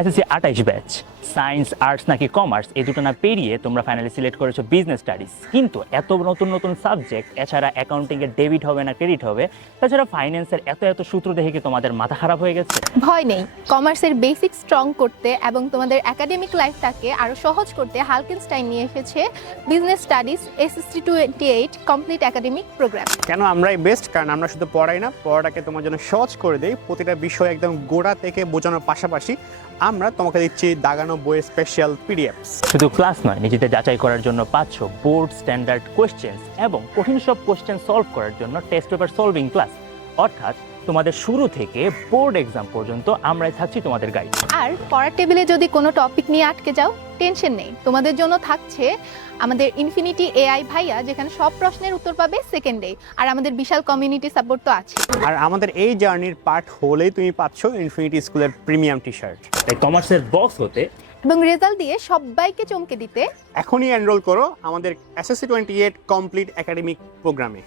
SSC 28 batch science arts নাকি commerce এই দুটো না পেরিয়ে তোমরা ফাইনালি সিলেক্ট করেছো বিজনেস স্টাডিজ, কিন্তু এত নতুন নতুন সাবজেক্ট, এছাড়া অ্যাকাউন্টিংয়ের ডেবিট হবে না ক্রেডিট হবে, তাছাড়া ফাইন্যান্সের এত এত সূত্র দেখে কি তোমাদের মাথা খারাপ হয়ে গেছে? ভয় নেই, কমার্সের বেসিক স্ট্রং করতে এবং তোমাদের একাডেমিক লাইফটাকে আরো সহজ করতে হালকেনস্টাইন নিয়ে এসেছে business studies SSC 28 complete academic program. কেন আমরাই বেস্ট? কারণ আমরা শুধু পড়াই না, পড়াটাকে তোমার জন্য সহজ করে দেই। প্রতিটা বিষয় একদম গোড়া থেকে বোঝানোর পাশাপাশি আমরা তোমাকে দিচ্ছি দাগানো বইয়ের স্পেশাল পিডিএফস। শুধু ক্লাস নয়, নিজেদের যাচাই করার জন্য পাচ্ছ বোর্ড স্ট্যান্ডার্ড কোয়েশ্চেন্স এবং কঠিন সব কোয়েশ্চেন সলভ করার জন্য টেস্ট পেপার সলভিং ক্লাস। অর্থাৎ তোমাদের শুরু থেকে বোর্ড এক্সাম পর্যন্ত আমরাই থাকছি তোমাদের গাইড। আর পড়ার টেবিলে যদি কোনো টপিক নিয়ে আটকে যাও, টেনশন নেই, তোমাদের জন্য থাকছে আমাদের ইনফিনিটি এআই ভাইয়া, যেখানে সব প্রশ্নের উত্তর পাবে সেকেন্ডে। আর আমাদের বিশাল কমিউনিটি সাপোর্ট তো আছে। আর আমাদের এই জার্নির পার্ট হলেই তুমি পাচ্ছ ইনফিনিটি স্কুলের প্রিমিয়াম টি শার্ট। তাই কমার্সের বস হতে এবং রেজাল্ট দিয়ে সবাইকে চমকে দিতে এখনই এনরোল করো আমাদের এসএসসি 28 কমপ্লিট একাডেমিক প্রোগ্রামে।